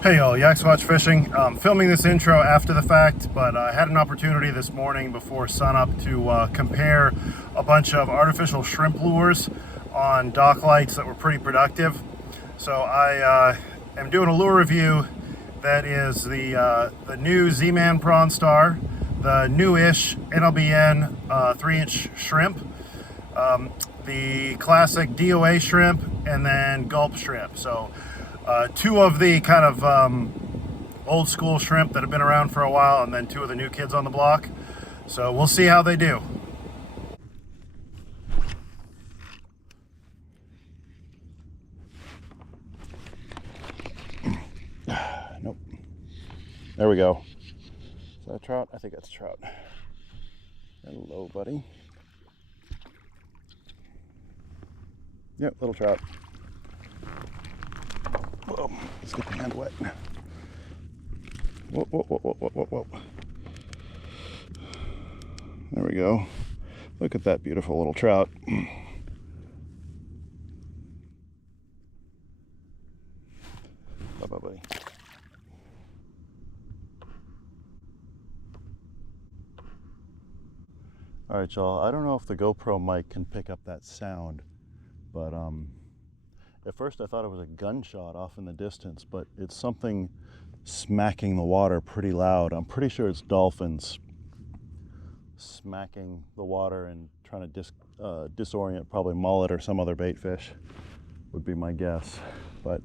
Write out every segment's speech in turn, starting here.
Hey y'all, Yak Watch Fishing. Filming this intro after the fact, but I had an opportunity this morning before sunup to compare a bunch of artificial shrimp lures on dock lights that were pretty productive. So I am doing a lure review that is the new Zman Prawn Star, the newish NLBN 3-inch shrimp, the classic DOA shrimp, and then Gulp shrimp. So two of the kind of old school shrimp that have been around for a while, and then two of the new kids on the block. So we'll see how they do. Nope. There we go. Is that a trout? I think that's a trout. Hello, buddy. Yep, little trout. Whoa, let's get the hand wet. Whoa, whoa, whoa, whoa, whoa, whoa, whoa. There we go. Look at that beautiful little trout. Bye-bye, buddy. All right, y'all. I don't know if the GoPro mic can pick up that sound, but at first I thought it was a gunshot off in the distance, but it's something smacking the water pretty loud. I'm pretty sure it's dolphins smacking the water and trying to disorient probably mullet or some other bait fish would be my guess. But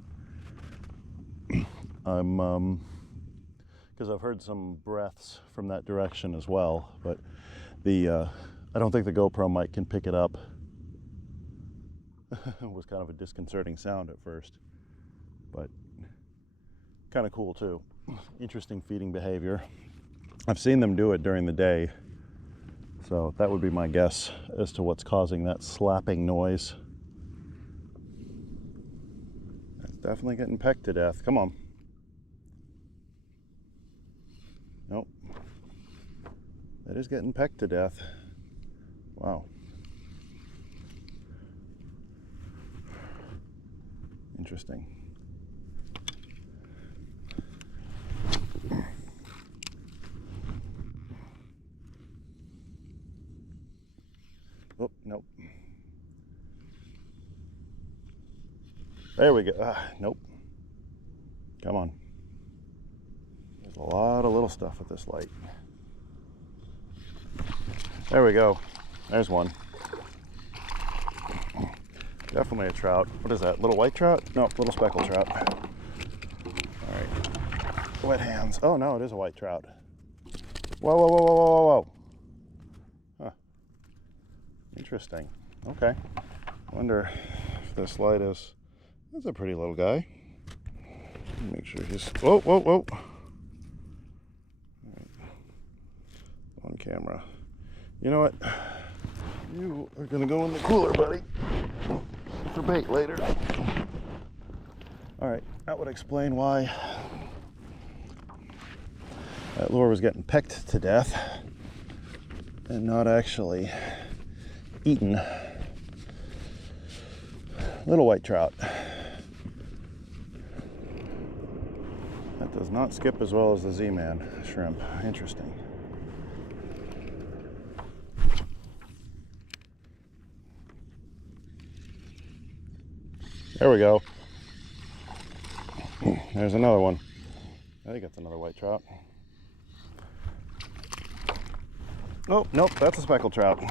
I'm because I've heard some breaths from that direction as well, but I don't think the GoPro mic can pick it up. It was kind of a disconcerting sound at first, but kind of cool too. Interesting feeding behavior. I've seen them do it during the day, so that would be my guess as to what's causing that slapping noise. That's definitely getting pecked to death. Come on. Nope. That is getting pecked to death. Wow. Interesting. Oh, nope. There we go. Nope. Come on. There's a lot of little stuff with this light. There we go. There's one. Definitely a trout. What is that? Little white trout? No, little speckled trout. All right. Wet hands. Oh no, it is a white trout. Whoa, whoa, whoa, whoa, whoa, whoa. Huh. Interesting. Okay. Wonder if this light is. That's a pretty little guy. Make sure he's. Whoa, whoa, whoa. All right. On camera. You know what? You are gonna go in the cooler, buddy, for bait later. All right, that would explain why that lure was getting pecked to death and not actually eaten. Little white trout. That does not skip as well as the Z-Man shrimp. Interesting. There we go. There's another one. I think that's another white trout. Oh, nope, that's a speckled trout.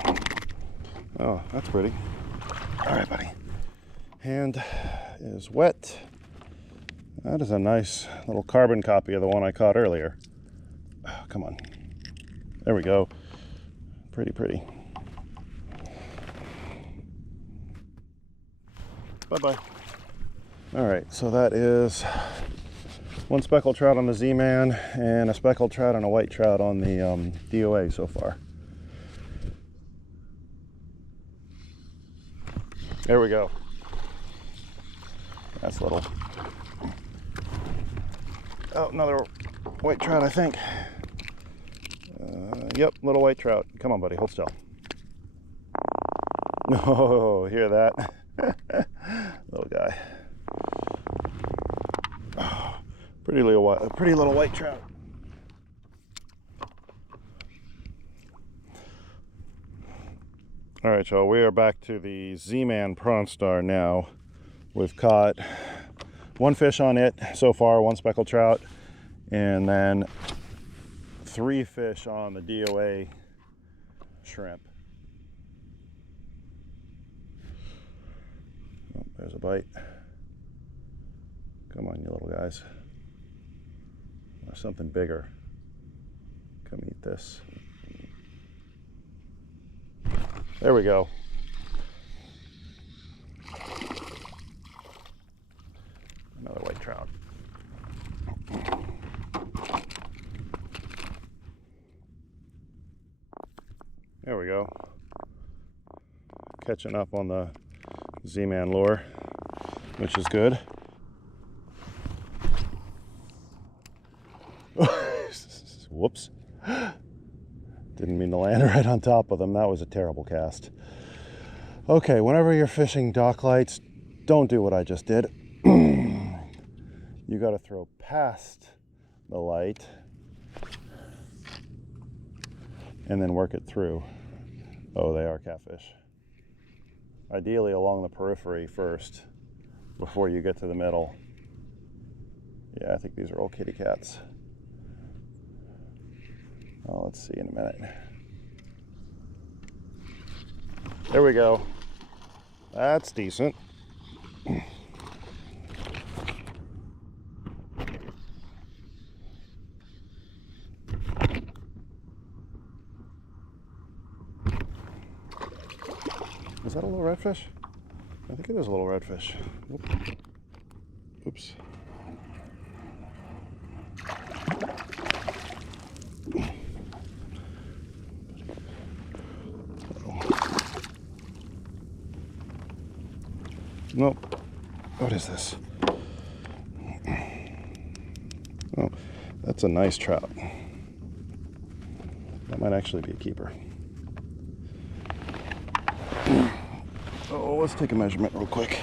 Oh, that's pretty. All right, buddy. Hand is wet. That is a nice little carbon copy of the one I caught earlier. Oh, come on. There we go. Pretty, pretty. Bye-bye. All right, so that is one speckled trout on the Z-Man and a speckled trout and a white trout on the DOA so far. There we go. That's little. Oh, another white trout, I think. Yep, little white trout. Come on, buddy, hold still. Oh, hear that? Little guy. Oh, Pretty little white trout. All right, y'all, we are back to the Zman Prawn Star now. We've caught one fish on it so far, one speckled trout, and then 3 fish on the DOA shrimp. Oh, there's a bite. Come on, you little guys. There's something bigger. Come eat this. There we go. Another white trout. There we go. Catching up on the Z-Man lure, which is good. Whoops. Didn't mean to land right on top of them. That was a terrible cast. Okay, whenever you're fishing dock lights, don't do what I just did. You got to throw past the light and then work it through. Oh, they are catfish. Ideally along the periphery first before you get to the middle. Yeah, I think these are all kitty cats. Oh, let's see in a minute. There we go. That's decent. Is that a little redfish? I think it is a little redfish. Oops. Nope. What is this? Oh, that's a nice trout. That might actually be a keeper. Oh, let's take a measurement real quick.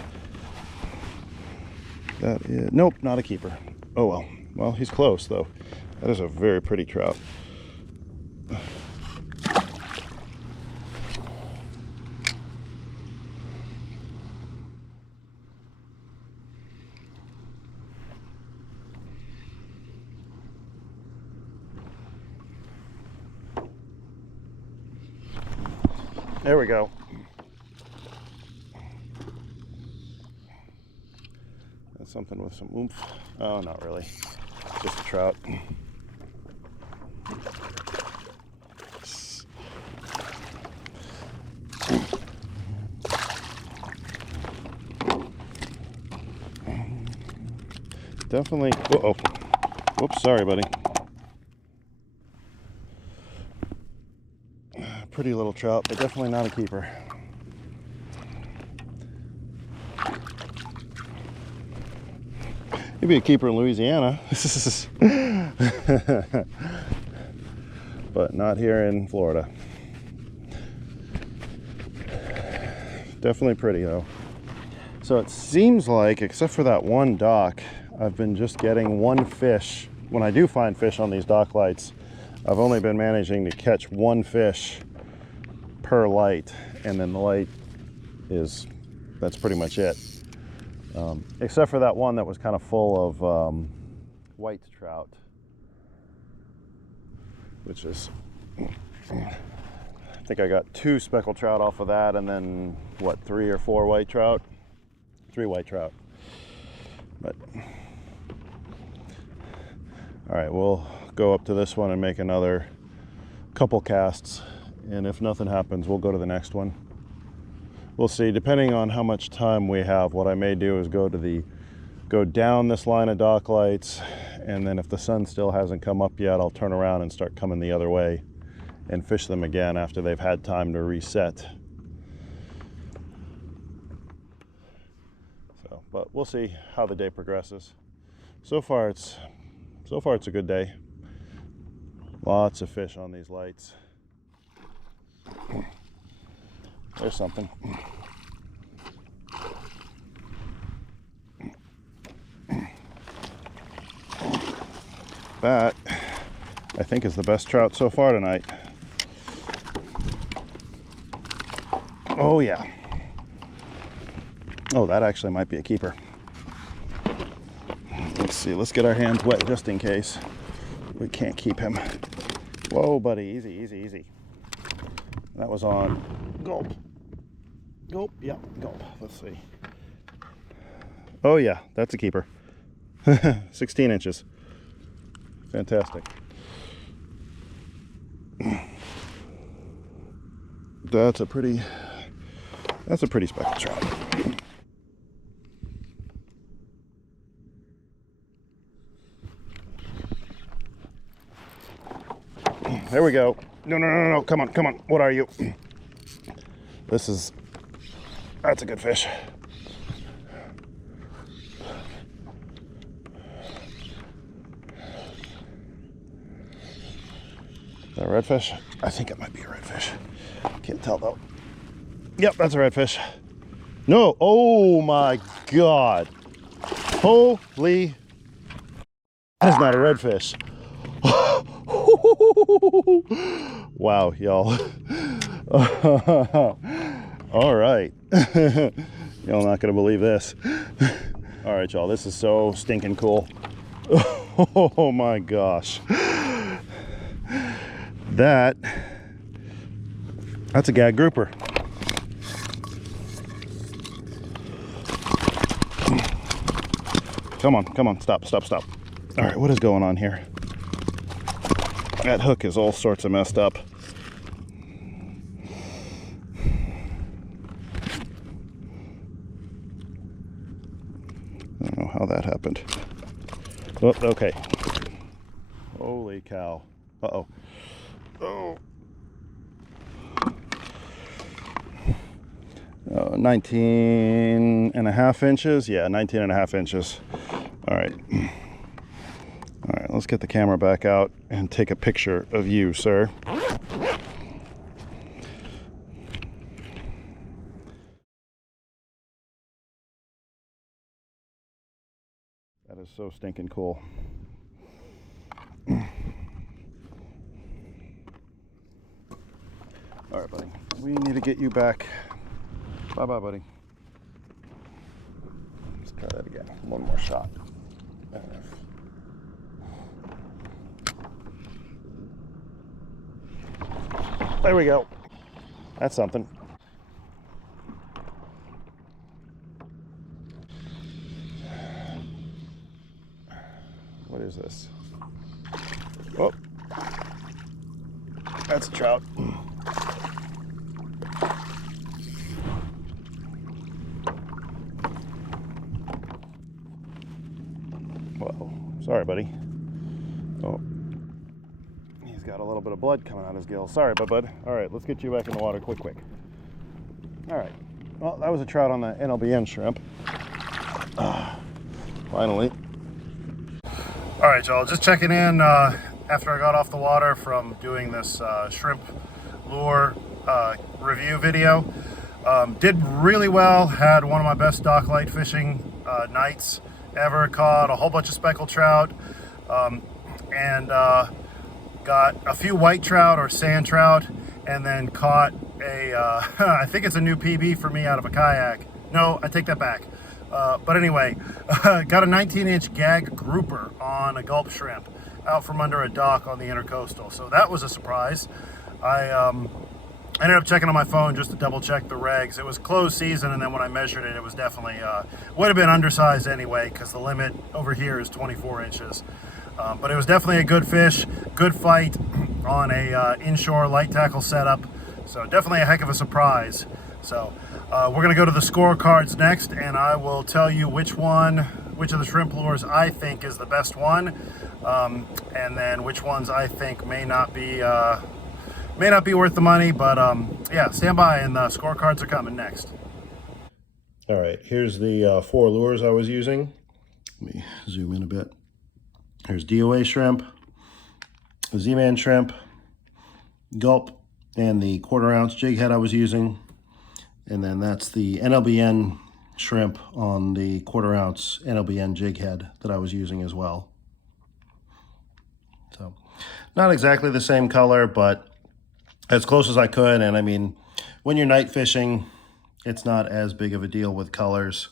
That is, nope, not a keeper. Oh well. Well, he's close though. That is a very pretty trout. There we go. That's something with some oomph. Oh, not really. It's just a trout. Definitely. Uh-oh. Whoops, sorry, buddy. Pretty little trout, but definitely not a keeper. Maybe a keeper in Louisiana, but not here in Florida. Definitely pretty though. So it seems like, except for that one dock, I've been just getting one fish. When I do find fish on these dock lights, I've only been managing to catch one fish per light, and then the light is, that's pretty much it. Except for that one that was kind of full of white trout, which is, I think I got 2 speckled trout off of that, and then what, 3 or 4 white trout? 3 white trout. But all right, we'll go up to this one and make another couple casts, and if nothing happens, we'll go to the next one. We'll see, depending on how much time we have. What I may do is go down this line of dock lights, and then if the sun still hasn't come up yet, I'll turn around and start coming the other way and fish them again after they've had time to reset. So, but we'll see how the day progresses. So far it's a good day. Lots of fish on these lights. There's something. That, I think, is the best trout so far tonight. Oh yeah. Oh, that actually might be a keeper. Let's see, let's get our hands wet just in case. We can't keep him. Whoa, buddy, easy, easy, easy. That was on Gulp. Gulp, yeah, Gulp. Let's see. Oh yeah, that's a keeper. 16 inches. Fantastic. That's a pretty speckled trout. There we go. No, come on. What are you? That's a good fish. Is that a redfish? I think it might be a redfish. Can't tell though. Yep, that's a redfish. No, oh my God. Holy, that is not a redfish. Wow, y'all. All right. Y'all not gonna believe this. All right, y'all, this is so stinking cool. Oh my gosh. That's a gag grouper. Come on, stop. All right, what is going on here? That hook is all sorts of messed up. I don't know how that happened. Oh, okay. Holy cow. Uh-oh. Oh. 19 and a half inches. Yeah, 19 and a half inches. All right, let's get the camera back out and take a picture of you, sir. That is so stinking cool. All right, buddy, we need to get you back. Bye-bye, buddy. Let's try that again. One more shot. There we go. That's something. What is this? Oh, that's a trout. Whoa, sorry, buddy. Oh, he's got a little bit of blood coming out his gills. Sorry, bud. All right, let's get you back in the water quick. All right, well, that was a trout on the NLBN shrimp. Finally. All right, y'all, just checking in after I got off the water from doing this shrimp lure review video. Did really well, had one of my best dock light fishing nights ever. Caught a whole bunch of speckled trout and got a few white trout or sand trout, and then caught a I think it's a new PB for me out of a kayak. No, I take that back. But anyway, got a 19-inch gag grouper on a Gulp shrimp out from under a dock on the Intercoastal. So that was a surprise. I ended up checking on my phone just to double check the regs. It was closed season, and then when I measured it, it was definitely, would have been undersized anyway, because the limit over here is 24 inches. But it was definitely a good fish, good fight on a inshore light tackle setup. So definitely a heck of a surprise. So we're gonna go to the scorecards next, and I will tell you which of the shrimp lures I think is the best one, and then which ones I think may not be worth the money, but yeah, stand by, and the scorecards are coming next. All right, here's the 4 lures I was using. Let me zoom in a bit. Here's DOA shrimp, Zman shrimp, Gulp, and the 1/4 ounce jig head I was using. And then that's the NLBN shrimp on the 1/4 ounce NLBN jig head that I was using as well. So not exactly the same color, but as close as I could. And I mean, when you're night fishing, it's not as big of a deal with colors,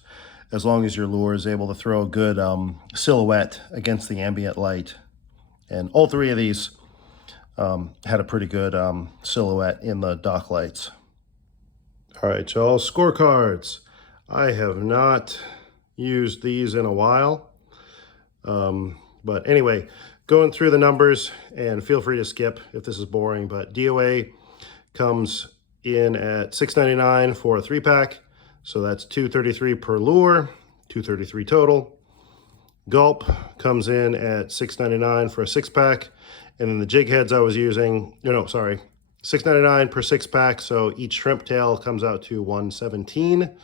as long as your lure is able to throw a good silhouette against the ambient light. And all three of these had a pretty good silhouette in the dock lights. All right, y'all, scorecards. I have not used these in a while. But anyway, going through the numbers, and feel free to skip if this is boring, but DOA comes in at $6.99 for a 3-pack. So that's $2.33 per lure, $2.33 total. Gulp comes in at $6.99 for a 6-pack. And then the jig heads I was using, $6.99 per 6-pack. So each shrimp tail comes out to $117.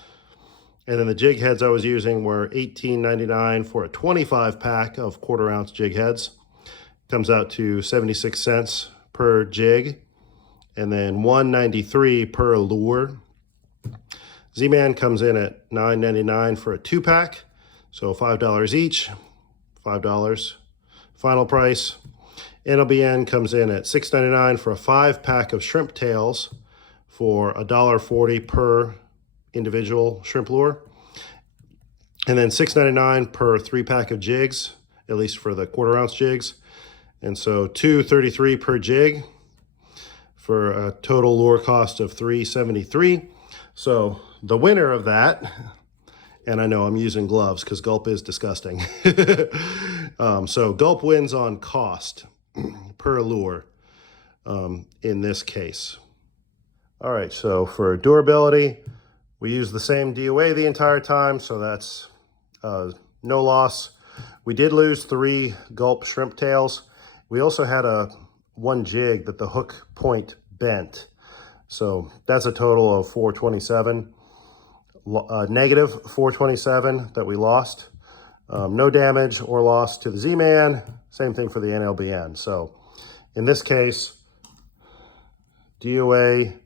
And then the jig heads I was using were $18.99 for a 25-pack of 1/4 ounce jig heads. Comes out to 76 cents per jig. And then $1.93 per lure. Zman comes in at $9.99 for a 2-pack. So $5 each, $5 final price. NLBN comes in at $6.99 for a 5-pack of shrimp tails for $1.40 per individual shrimp lure. And then $6.99 per 3-pack of jigs, at least for the 1/4 ounce jigs. And so $2.33 per jig for a total lure cost of $3.73. So the winner of that, and I know I'm using gloves because Gulp is disgusting. So Gulp wins on cost per lure in this case. All right, so for durability, we use the same DOA the entire time, so that's no loss. We did lose 3 Gulp shrimp tails. We also had one jig that the hook point bent. So that's a total of 427, negative 427 that we lost. No damage or loss to the Z-Man. Same thing for the NLBN. So in this case, DOA,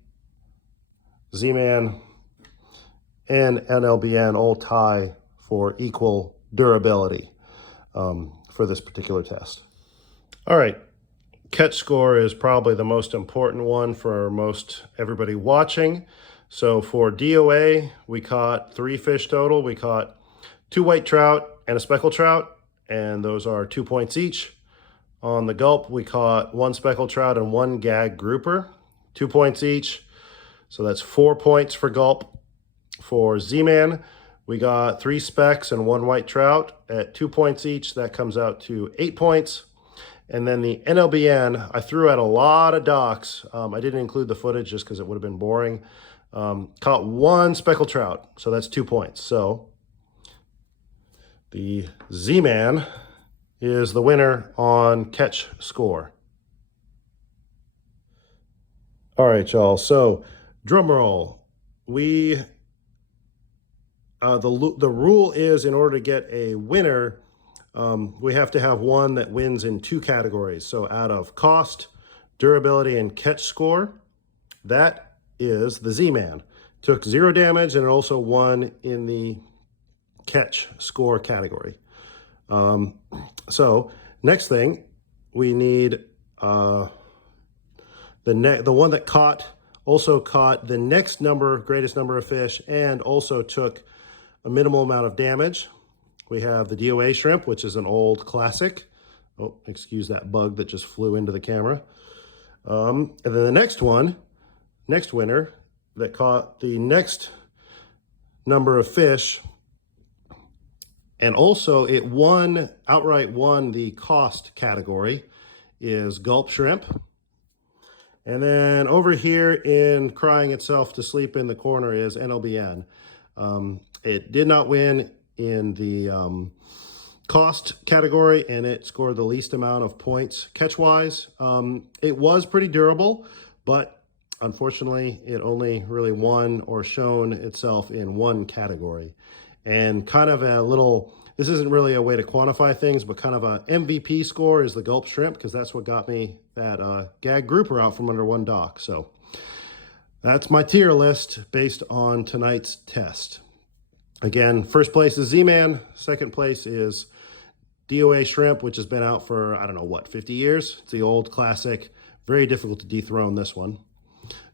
Z-Man, and NLBN all tie for equal durability for this particular test. All right, catch score is probably the most important one for most everybody watching. So for DOA, we caught 3 fish total. We caught 2 white trout and a speckled trout, and those are 2 points each. On the Gulp, we caught 1 speckled trout and 1 gag grouper, 2 points each. So that's 4 points for Gulp. For Z-Man, we got 3 specks and 1 white trout at 2 points each. That comes out to 8 points. And then the NLBN, I threw out a lot of docks. I didn't include the footage just because it would have been boring. Caught 1 speckled trout, so that's 2 points. So the Z-Man is the winner on catch score. All right, y'all. So drum roll. The rule is, in order to get a winner, we have to have one that wins in 2 categories. So out of cost, durability, and catch score, that is the Z-Man. Took 0 damage and it also won in the catch score category. So next thing, we need the one that also caught the next greatest number of fish and also took a minimal amount of damage. We have the DOA shrimp, which is an old classic. Oh, excuse that bug that just flew into the camera. And then the next winner that caught the next number of fish, and also it outright won the cost category, is Gulp shrimp. And then over here in crying itself to sleep in the corner is NLBN. It did not win in the cost category, and it scored the least amount of points catch-wise. It was pretty durable, but unfortunately, it only really won or shown itself in 1 category. And kind of this isn't really a way to quantify things, but kind of a MVP score is the Gulp shrimp, because that's what got me that gag grouper out from under 1 dock. So that's my tier list based on tonight's test. Again, first place is Z-Man, second place is DOA shrimp, which has been out for, I don't know, what, 50 years? It's the old classic. Very difficult to dethrone this one.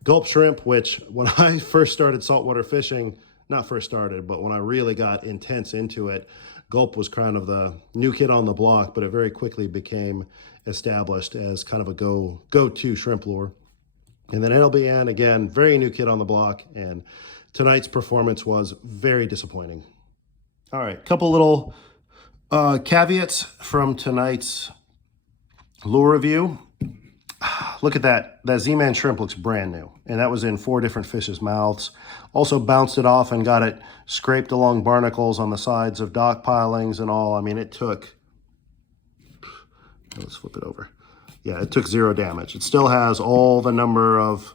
Gulp shrimp, which when I first started saltwater fishing, not first started, but when I really got intense into it, Gulp was kind of the new kid on the block, but it very quickly became established as kind of a go-to shrimp lure. And then NLBN, again, very new kid on the block, and tonight's performance was very disappointing. All right, couple little caveats from tonight's lure review. Look at that. That Z-Man shrimp looks brand new, and that was in 4 different fish's mouths. Also bounced it off and got it scraped along barnacles on the sides of dock pilings and all. I mean, it took, let's flip it over. Yeah, it took 0 damage. It still has all the number of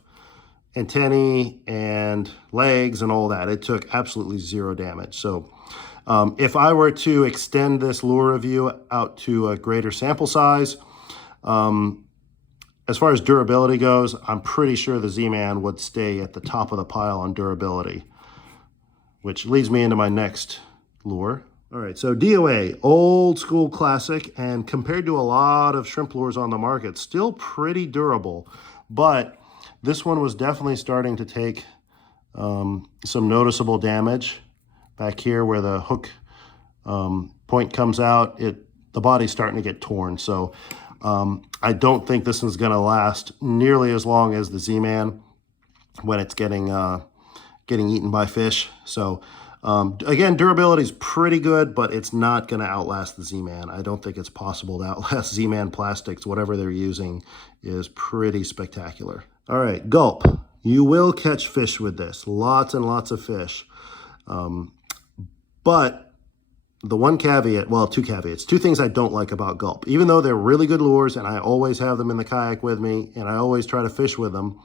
antennae and legs and all that. It took absolutely 0 damage. So if I were to extend this lure review out to a greater sample size, as far as durability goes, I'm pretty sure the Z-Man would stay at the top of the pile on durability, which leads me into my next lure. All right, so DOA, old school classic, and compared to a lot of shrimp lures on the market, still pretty durable, but this one was definitely starting to take some noticeable damage. Back here where the hook point comes out, the body's starting to get torn. So I don't think this one's going to last nearly as long as the Z-Man when it's getting eaten by fish. So again, durability is pretty good, but it's not going to outlast the Z-Man. I don't think it's possible to outlast Z-Man plastics. Whatever they're using is pretty spectacular. All right, Gulp. You will catch fish with this. Lots and lots of fish. But the one caveat, well, 2 caveats, 2 things I don't like about Gulp. Even though they're really good lures, and I always have them in the kayak with me, and I always try to fish with them,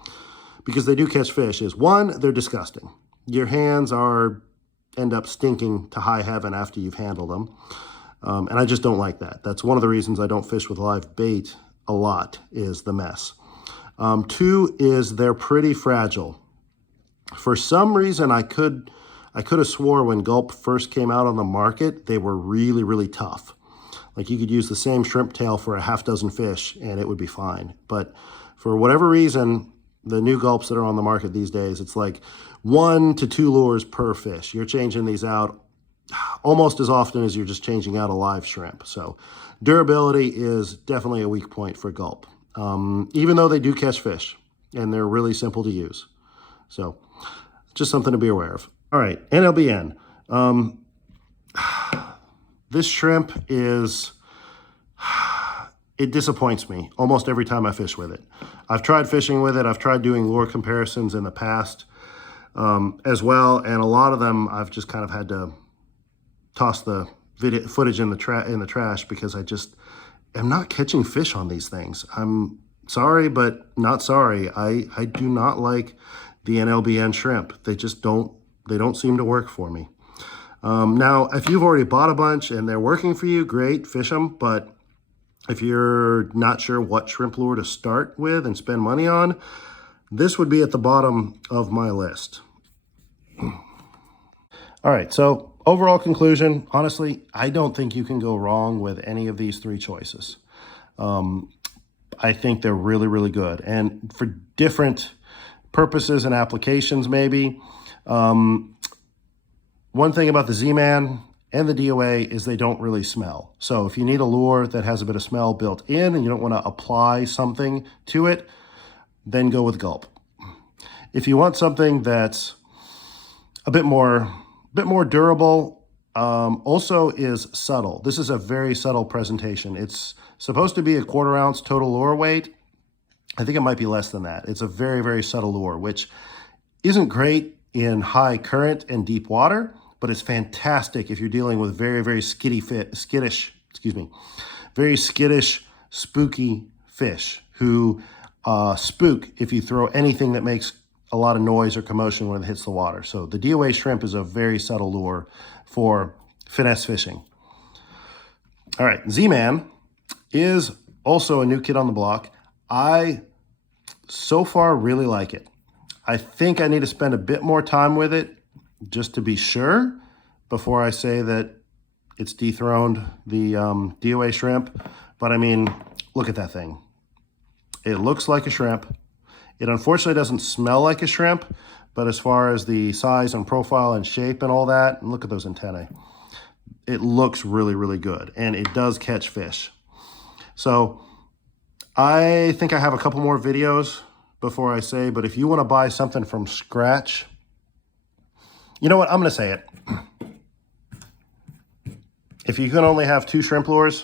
because they do catch fish, is 1, they're disgusting. Your hands end up stinking to high heaven after you've handled them. And I just don't like that. That's one of the reasons I don't fish with live bait a lot, is the mess. 2 is they're pretty fragile. For some reason, I could have swore when Gulp first came out on the market, they were really, really tough. Like you could use the same shrimp tail for a half dozen fish and it would be fine. But for whatever reason, the new Gulps that are on the market these days, it's like 1 to 2 lures per fish. You're changing these out almost as often as you're just changing out a live shrimp. So durability is definitely a weak point for Gulp, even though they do catch fish and they're really simple to use. So just something to be aware of. All right, NLBN. This shrimp it disappoints me almost every time I fish with it. I've tried fishing with it. I've tried doing lure comparisons in the past as well, and a lot of them I've just kind of had to toss the footage in the trash because I just am not catching fish on these things. I'm sorry, but not sorry. I do not like the NLBN shrimp. They just don't seem to work for me. Now, if you've already bought a bunch and they're working for you, great, fish them. But if you're not sure what shrimp lure to start with and spend money on, this would be at the bottom of my list. All right, so overall conclusion, honestly, I don't think you can go wrong with any of these 3 choices. I think they're really, really good. And for different purposes and applications, maybe. One thing about the Z-Man and the DOA is they don't really smell. So if you need a lure that has a bit of smell built in and you don't want to apply something to it, then go with Gulp. If you want something that's a bit more durable, also is subtle. This is a very subtle presentation. It's supposed to be a 1/4 ounce total lure weight. I think it might be less than that. It's a very, very subtle lure, which isn't great in high current and deep water, but it's fantastic if you're dealing with very, very skittish, spooky fish who spook if you throw anything that makes a lot of noise or commotion when it hits the water. So the DOA shrimp is a very subtle lure for finesse fishing. All right, Z-Man is also a new kid on the block. I, so far, really like it. I think I need to spend a bit more time with it just to be sure before I say that It's dethroned the DOA shrimp, but I mean, look at that thing. It looks like a shrimp. It unfortunately doesn't smell like a shrimp, but as far as the size and profile and shape and all that, and look at those antennae. It looks really, really good, and it does catch fish. So I think I have a couple more videos before I say, but if you want to buy something from scratch, you know what, I'm going to say it. If you can only have 2 shrimp lures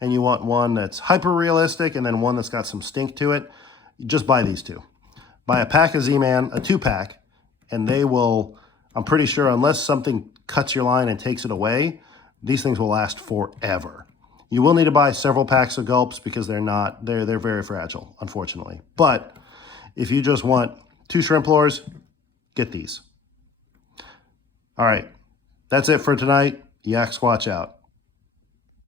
and you want one that's hyper realistic and then one that's got some stink to it, just buy these 2. Buy a pack of Z-Man, a 2-pack, and they will, I'm pretty sure, unless something cuts your line and takes it away, these things will last forever. You will need to buy several packs of Gulps because they're very fragile, unfortunately. But if you just want 2 shrimp lures, get these. All right, that's it for tonight. Yak Squatch out.